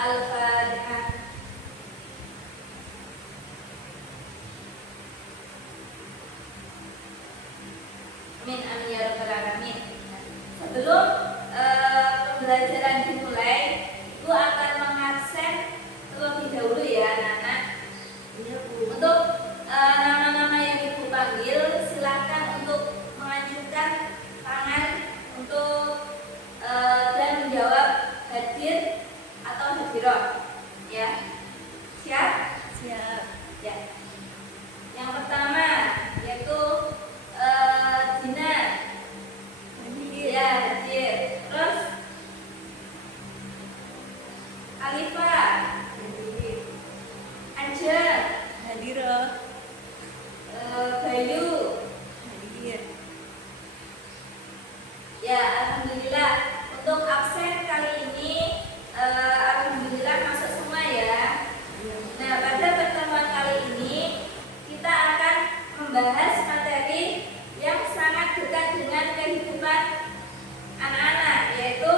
Al-Fatihah. Amin amin ya rabbal alamin. Sebelum pembelajaran dimulai, Ibu akan mengabsen terlebih dahulu ya anak-anak. Untuk nama-nama yang Ibu panggil, silakan untuk mengajukan tangan untuk dan menjawab hadir atau hadiroh. Ya, siap? Siap. Ya. Yang pertama yaitu Dina. Hadir. Ya, hadir. Terus Alifa. Hadir. Anja. Hadiroh. Bayu. Hadir. Ya, alhamdulillah untuk absen kali ini alhamdulillah masuk semua ya. Nah, pada pertemuan kali ini kita akan membahas materi yang sangat dekat dengan kehidupan anak-anak, yaitu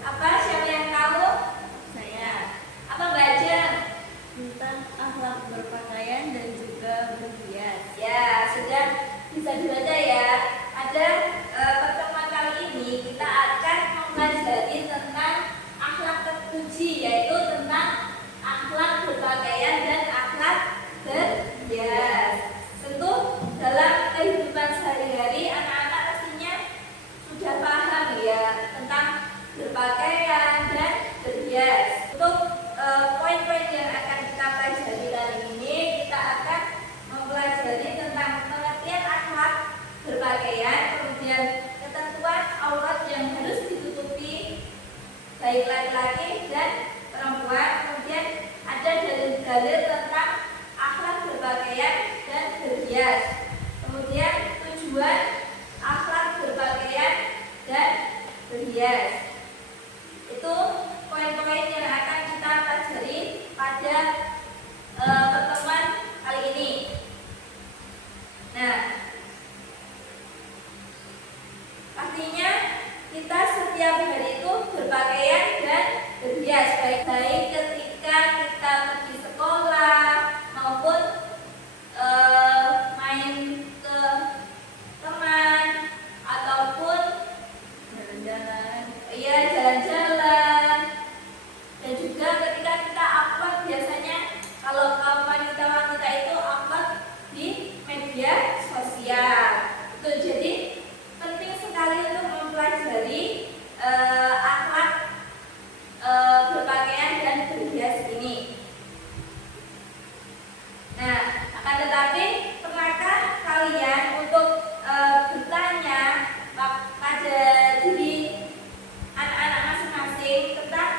apa? Siapa yang tahu? Saya. Apa Mbak Ajeng? Tentang akhlak berpakaian dan juga berhias. Ya, sudah bisa dibaca ya. Pada pertemuan kali ini kita akan mempelajari tentang akhlak terpuji, yaitu tentang akhlak berpakaian dan akhlak berhias. Tentu dalam kehidupan sehari-hari anak-anak pastinya sudah paham ya tentang berpakaian dan berhias. Untuk poin-poin yang akan kita pelajari kali ini, kita akan mempelajari tentang pengertian akhlak berpakaian, kemudian ketentuan aurat yang harus ditutupi baik laki-laki dan perempuan, kemudian ada dalil-dalil tentang akhlak berpakaian dan berhias, kemudian tujuan akhlak berpakaian dan berhias. Itu poin-poin yang akan kita pelajari pada pertemuan kali ini. Nah, pastinya kita setiap hari itu berpakaian dan berhias, baik-baik ketika kita pergi sekolah maupun main ke teman ataupun Jalan-jalan. ya jalan-jalan, dan juga ketika kita upload, biasanya kalau kaum wanita-wanita itu upload di media sosial. Itu jadi penting sekali untuk mempelajari akhlak berpakaian dan berhias ini. Nah, akan tetapi pernahkah kalian untuk bertanya pada diri anak-anak masing-masing tentang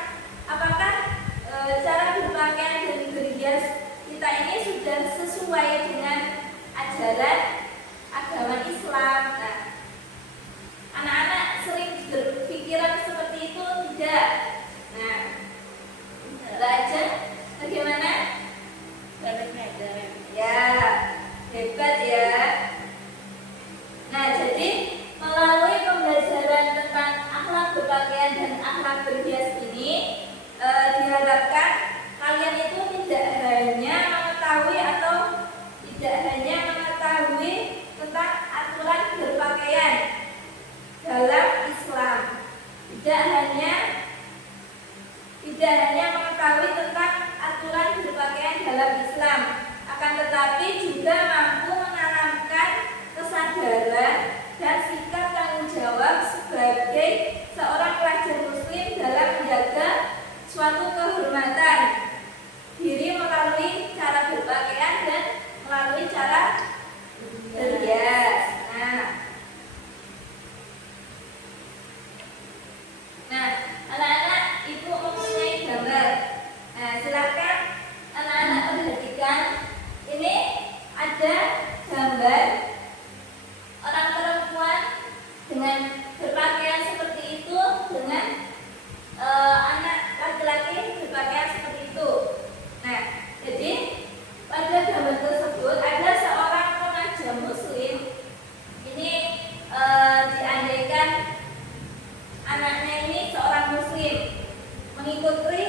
apakah cara berpakaian dan berhias kita ini sudah sesuai dengan ajaran agama Islam? Nah, anak-anak sering berpikiran seperti itu tidak? Nah, Mbak Ajeng, bagaimana? Kadang-kadang. Ya, hebat ya. Nah, jadi melalui pembelajaran tentang akhlak berpakaian dan akhlak berhias ini diharapkan kalian itu tidak hanya mengetahui atau tidak hanya mengetahui tentang aturan berpakaian dalam Islam, tidak hanya mengetahui tentang aturan berpakaian dalam Islam, akan tetapi juga mampu menanamkan kesadaran dan sikap tanggung jawab sebagai seorang pelajar muslim dalam menjaga suatu kehormatan diri melalui cara berpakaian dan melalui cara berhias. Nah, anak-anak, Ibu mempunyai gambar. Nah, silakan anak-anak perhatikan. Ini ada gambar orang perempuan dengan berpakaian seperti itu dengan anak laki-laki berpakaian seperti itu. Nah, jadi pada gambar tersebut ada seorang remaja muslim. Ini diandaikan anaknya ini seorang muslim mengikuti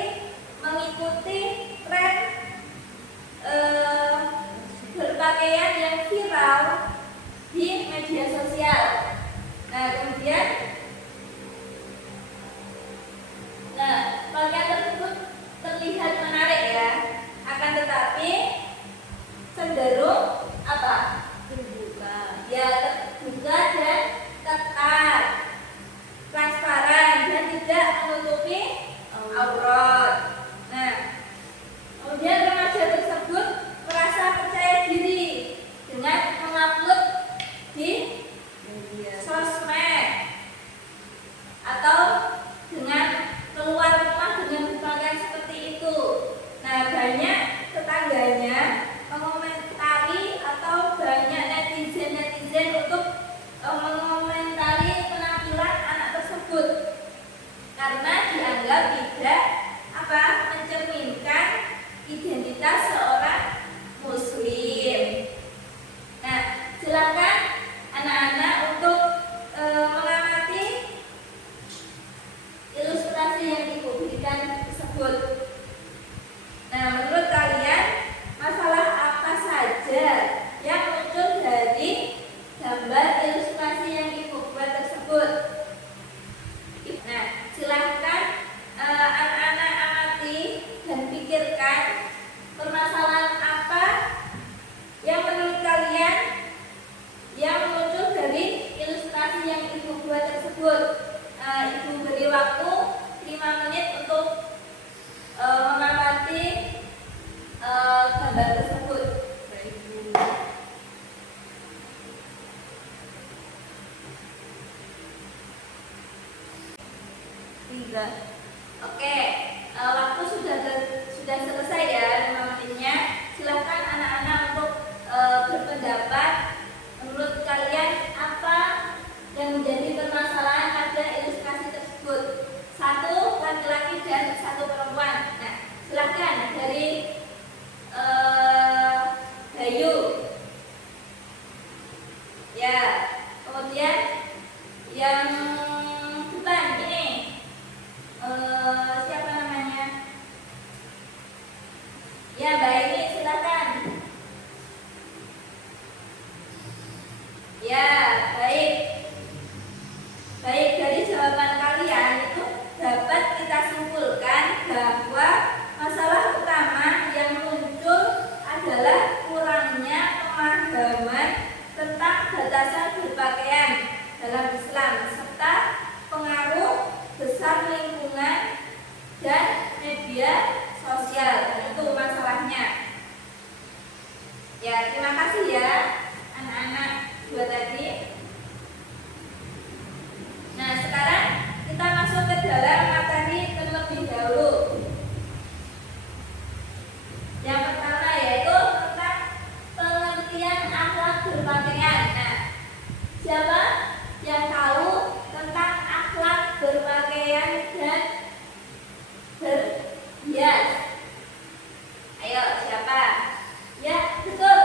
karena dianggap tidak mencerminkan identitas seorang muslim. Nah, silakan anak-anak untuk mengamati ilustrasi yang ibu berikan tersebut. Nah, menurut kalian masalah apa saja yang muncul dari gambar ilustrasi yang ibu buat tersebut? Nah, silahkan anak-anak amati dan pikirkan permasalahan apa yang menurut kalian yang muncul dari ilustrasi yang ibu buat tersebut. Ibu beri waktu 5 menit untuk mengamati gambar tersebut. Baik, Bu. 3. Oke, waktu sudah selesai ya 5 menitnya. Silakan anak-anak untuk berpendapat menurut kalian apa yang menjadi permasalahan pada ilustrasi tersebut. 1 laki-laki dan 1 perempuan. Nah, silakan dari Bayu. Ya, kemudian yang depan ini siapa namanya? Ya, Mbak ini silakan. Ya, baik. Baik, dari jawaban kalian itu dapat kita simpulkan bahwa masalah utama yang muncul adalah kurangnya pemahaman tentang batasan berpakaian dalam Islam serta pengaruh besar lingkungan dan media sosial. Itu masalahnya. Ya, terima kasih ya anak-anak buat tadi. Nah, sekarang kita masuk ke dalam materi terlebih dahulu. Yang pertama yaitu tentang pengertian akhlak berpakaian. Nah, siapa yang tahu tentang akhlak berpakaian dan berhias? Ayo, siapa? Ya, betul.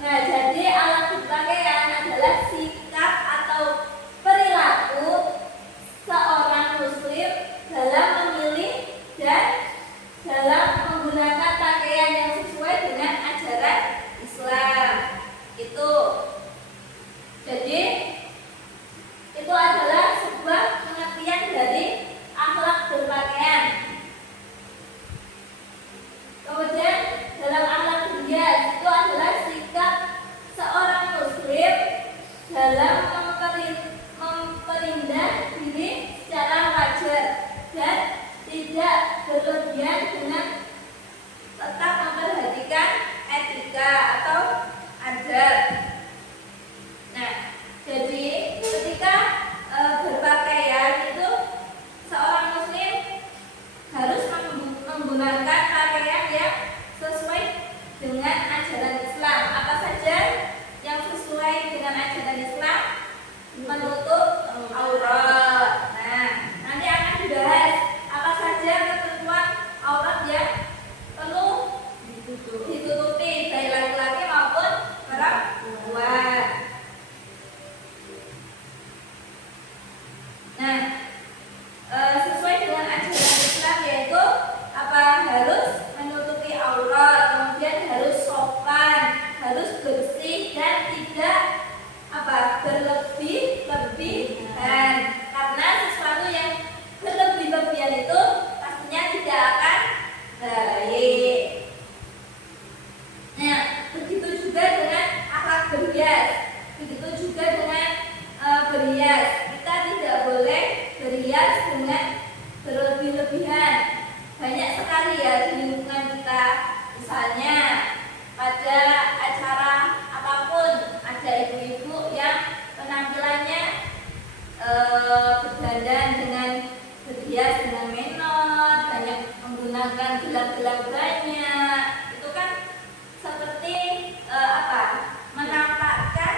Nah, jadi alat berpakaian adalah sikap atau perilaku seorang muslim dalam memilih dan dalam menggunakan pakaian yang sesuai dengan ajaran Islam. Jadi itu adalah sebuah pengertian dari akhlak berpakaian. Kemudian dalam akhlak berhias itu adalah sikap seorang muslim dalam memperindah diri secara wajar dan tidak berlebihan dengan tetap memperhatikan etika atau adab. Nah, jadi ketika berpakaian itu seorang muslim harus menggunakan pakaian yang sesuai dengan ajaran Islam. Apa saja yang sesuai dengan ajaran Islam? Menutup aurat. Nah, nanti akan dibahas apa saja ketentuan aurat yang perlu ditutupi baik laki-laki maupun perempuan. Nah, sesuai dengan ajaran Islam yaitu harus menutupi aurat, kemudian harus sopan, harus bersih dan tidak berlebih-lebihan. Karena sesuatu yang berlebih-lebihan itu pastinya tidak akan baik. Nah, begitu juga dengan akhlak berhias, begitu juga dengan berhias. Kita tidak boleh berhias dengan berlebih-lebihan. Banyak sekali ya di lingkungan kita, misalnya pada acara apapun ada ibu-ibu yang penampilannya berdandan dengan berhias dengan menor, banyak menggunakan gelang-gelang banyak. Itu kan seperti menampakkan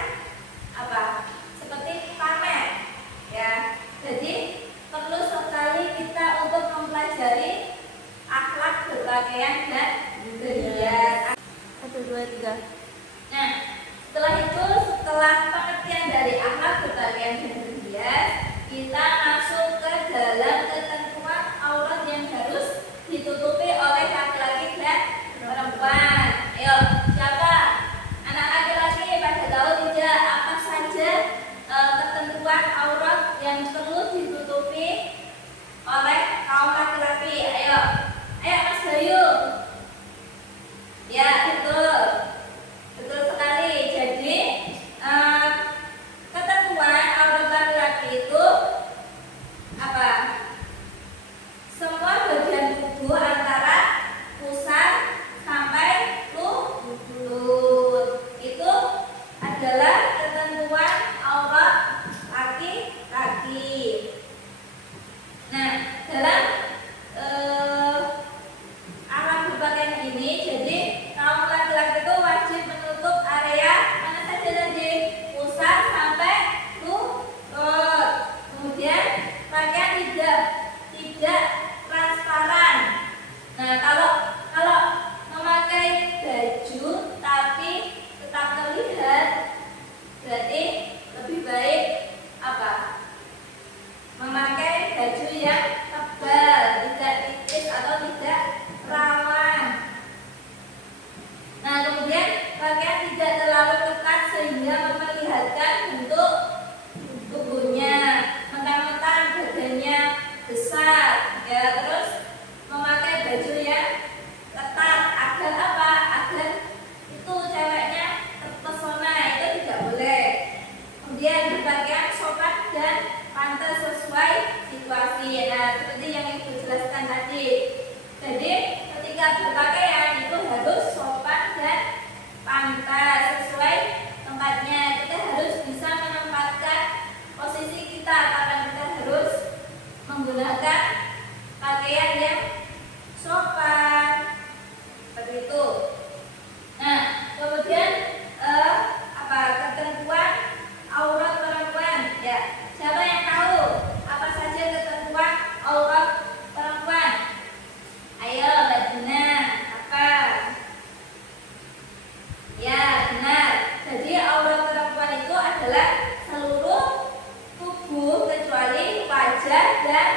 seperti pamer ya. Jadi perlu sekali kita berpakaian dan berhias. 1, 2, 3. Nah, setelah pengertian dari akhlak berpakaian dan berhias, kita masuk ke dalam ketentuan aurat yang harus ditutupi oleh laki-laki dan perempuan. Ayo, siapa? Anak laki-laki pada tahu tidak apa saja ketentuan aurat yang perlu ditutupi oleh kaum laki-laki? Ayo Mas Bayu. Ya, betul sekali. Jadi ketentuan aurat laki-laki itu apa? Semua bagian tubuh antara pusar sampai lutut itu adalah ketentuan aurat laki-laki. Nah, dalam akhlak berpakaian ini, jadi kaum laki-laki itu wajib menutup area mana saja tadi, pusar sampai lutut. Kemudian pakaian tidak transparan. Nah, kalau memakai baju tapi tetap terlihat, berarti lebih baik apa? Memakai baju yang tebal, tidak tipis atau tidak rawan. Nah, kemudian pakaian tidak terlalu ketat sehingga memperlihatkan bentuk tubuhnya, mentang-mentang badannya besar, ya. Terus memakai baju yang ketat agar apa? Agar itu ceweknya terpesona, itu tidak boleh. Kemudian berpakaian sopan dan pantas sesuai situasi. Nah, seperti yang Ibu jelaskan tadi. Jadi ketika berpakaian itu harus sopan dan pantas sesuai tempatnya. Kita harus bisa menempatkan posisi kita kapan kita harus menggunakan pakaian yang sopan, seperti itu. Nah, kemudian ketentuan aurat perempuan. Ya, siapa yang tahu apa saja ketentuan aurat perempuan? Ayo, Mbak Dina, apa? Ya, benar. Jadi aurat perempuan itu adalah seluruh tubuh kecuali wajah dan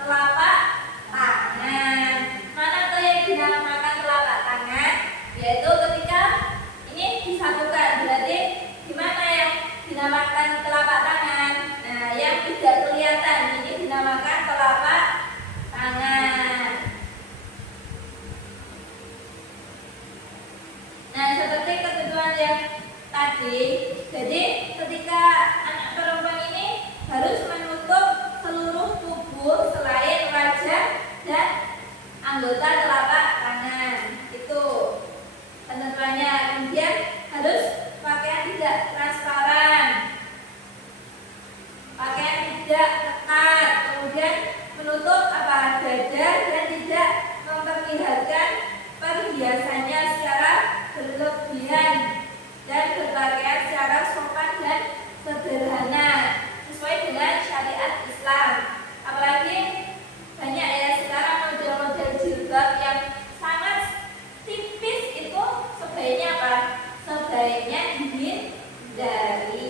telapak tangan. Mana tuh yang dinamakan telapak tangan? Yaitu ketika ini disatukan, berarti gimana yang dinamakan telapak tangan? Nah, yang tidak kelihatan ini dinamakan telapak tangan. Nah, seperti ketentuan yang tadi, jadi ketika anak perempuan ini harus menutup seluruh tubuh selain wajah dan anggota telapak tangan. Itu ketentuannya. Kemudian harus pakaian tidak transparan, pakaian tidak ketat, kemudian menutup dada dan tidak memperlihatkan perhiasannya secara berlebihan dan berpakaian secara sopan dan sederhana sesuai dengan syariat Islam. Apalagi banyak ya sekarang model-model jilbab yang sangat tipis, itu sebaiknya apa? Sebaiknya dihindari.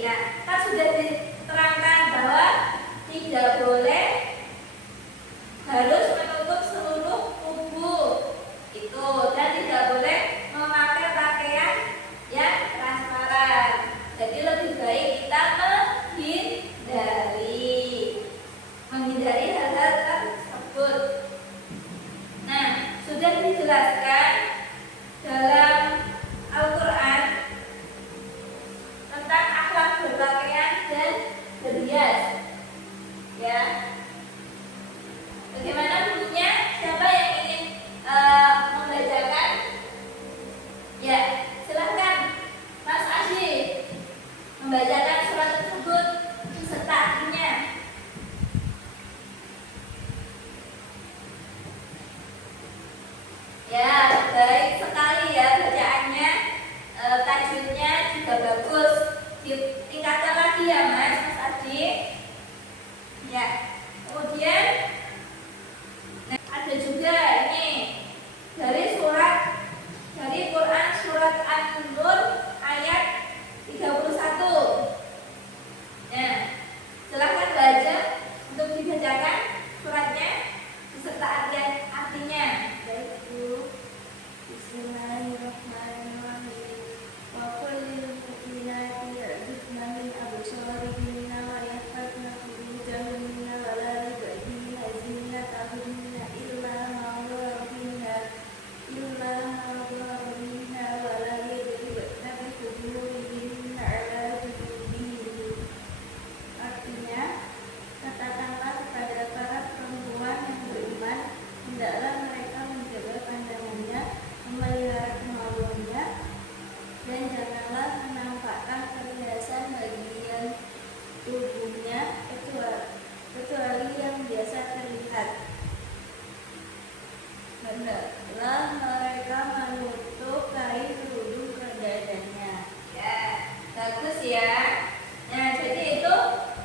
Nah, kan sudah diterangkan bahwa tidak boleh harus menutup seluruh tubuh itu, dan tidak boleh memakai pakaian yang transparan. Jadi lebih baik kita menghindari hal-hal tersebut. Nah, sudah dijelaskan dalam Al-Quran tentang akhlak berpakaian dan berhias. Ya, bagaimana bunyinya? Siapa yang ingin membacakan? Ya, silahkan Mas Asyi membacakan surat tersebut beserta artinya. Ya, hendaklah mereka menutup kain kerudung ke dadanya. Ya, bagus ya. Nah, jadi itu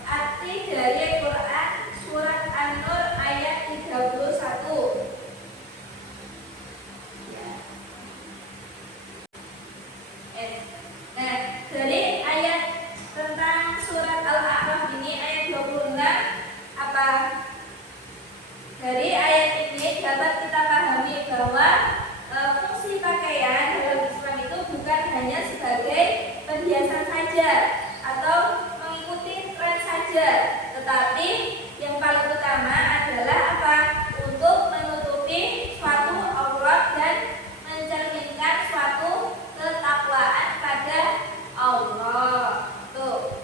arti dari Quran surat An-Nur ayat 31. Ya. Nah, dari ayat tentang surat Al-A'raf ini ayat 26 apa? Dari ayat ini dapat kita pahami bahwa fungsi pakaian dalam Islam itu bukan hanya sebagai perhiasan saja atau mengikuti tren saja, tetapi yang paling utama adalah apa? Untuk menutupi suatu aurat dan mencerminkan suatu ketakwaan pada Allah. Tuh.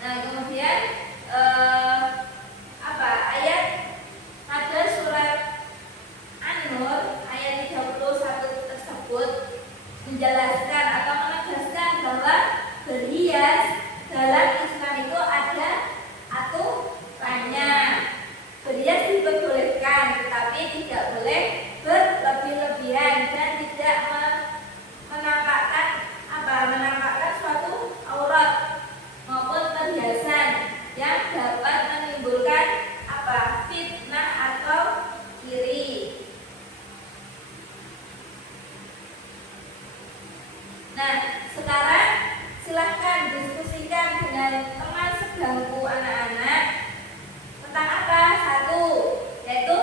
Nah, kemudian ayat pada surat An-Nur ayat 31 tersebut menjelaskan atau menegaskan bahwa berhias dalam Islam itu ada aturannya. Berhias diperbolehkan, tetapi tidak boleh berlebih-lebihan dan tidak menampakkan suatu aurat maupun perhiasan yang dapat menimbulkan fitnah atau iri. Nah, sekarang silahkan diskusikan dengan teman sebangku anak-anak tentang apa? Satu, yaitu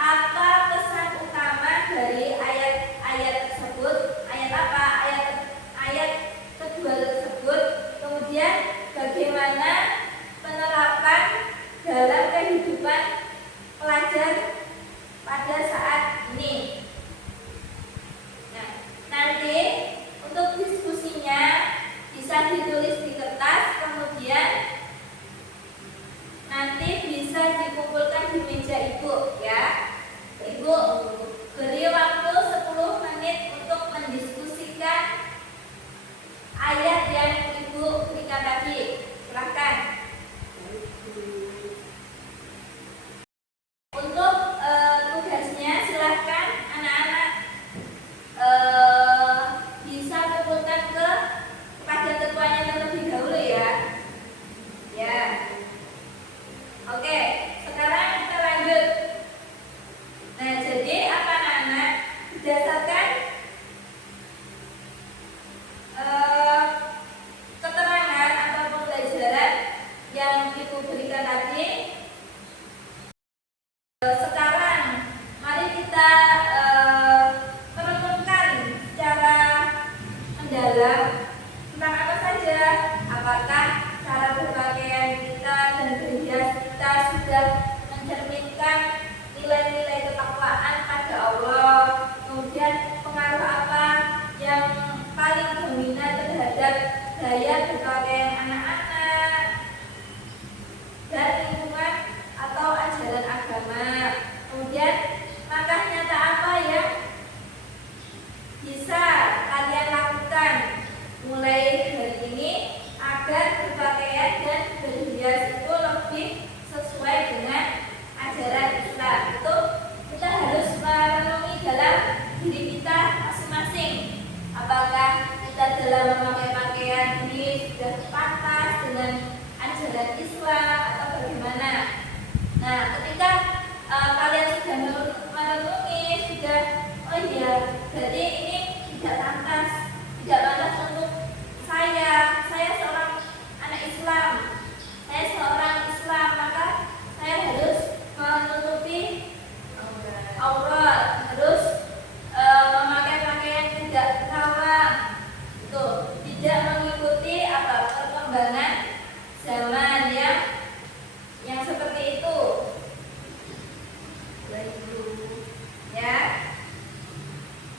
apa pesan utama dari ayat-ayat tersebut? Ayat apa? Ayat kedua tersebut. Kemudian bagaimana penerapan dalam kehidupan pelajar pada saat ini. Nah, nanti untuk diskusinya bisa ditulis di kertas, kemudian nanti bisa dikumpulkan di meja ibu ya. Ibu beri waktu 10 menit untuk mendiskusikan ayat yang ibu berikan tadi. Silahkan. Untuk tugasnya silahkan anak-anak bisa kumpulkan kepada ketuanya terlebih dahulu ya. Ya. Oke, sekarang kita lanjut. Nah, jadi apa anak-anak? Berdasarkan keterangan atau pembelajaran yang ibu berikan tadi, sekarang mari kita merenungkan secara mendalam tentang apa saja. Apakah cara berpakaian kita dan berhias kita sudah mencerminkan nilai-nilai ketakwaan pada Allah? Kemudian pengaruh apa yang paling dominan terhadap gaya berpakaian anak-anak dan lingkungan atau ajaran agama? Kemudian langkah nyata apa yang bisa kalian lakukan mulai hari ini agar berpakaian dan berhias itu lebih sesuai dengan ajaran Islam? Itu kita harus merenungi dalam diri kita masing-masing. Apakah kita dalam memakai pakaian ini sudah pantas dengan ajaran Islam atau bagaimana? Nah, ketika kalian sudah merenungi, sudah oh iya, jadi ini tidak pantas untuk saya seorang anak Islam, saya seorang Islam, maka saya harus menutupi aurat, harus memakai pakaian tidak terawang, itu tidak mengikuti perkembangan zaman yang seperti itu. Ya.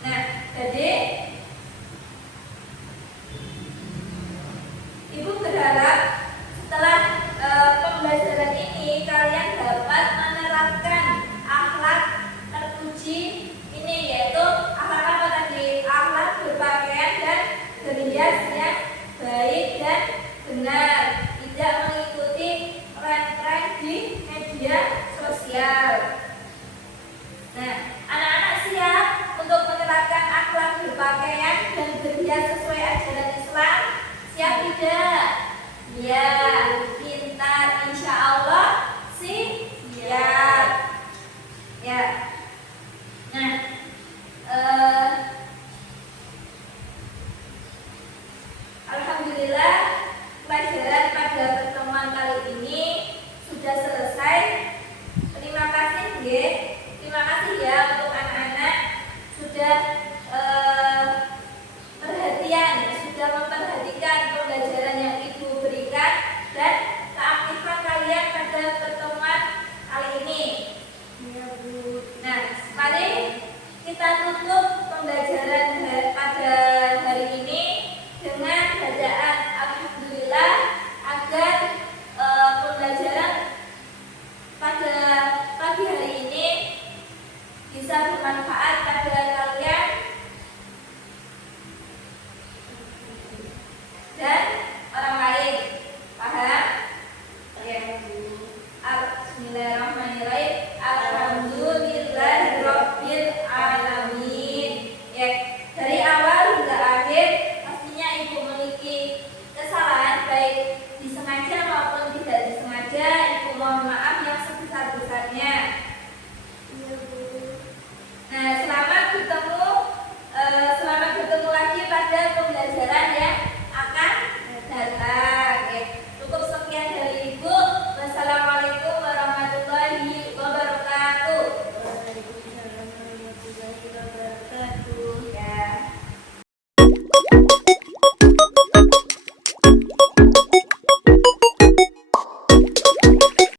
Nah, jadi ibu berharap setelah pembelajaran ini kalian dapat menerapkan akhlak terpuji ini, yaitu akhlak apa tadi? Akhlak berpakaian dan berhias yang baik dan benar, tidak mengikuti tren-tren di media sosial. Nah,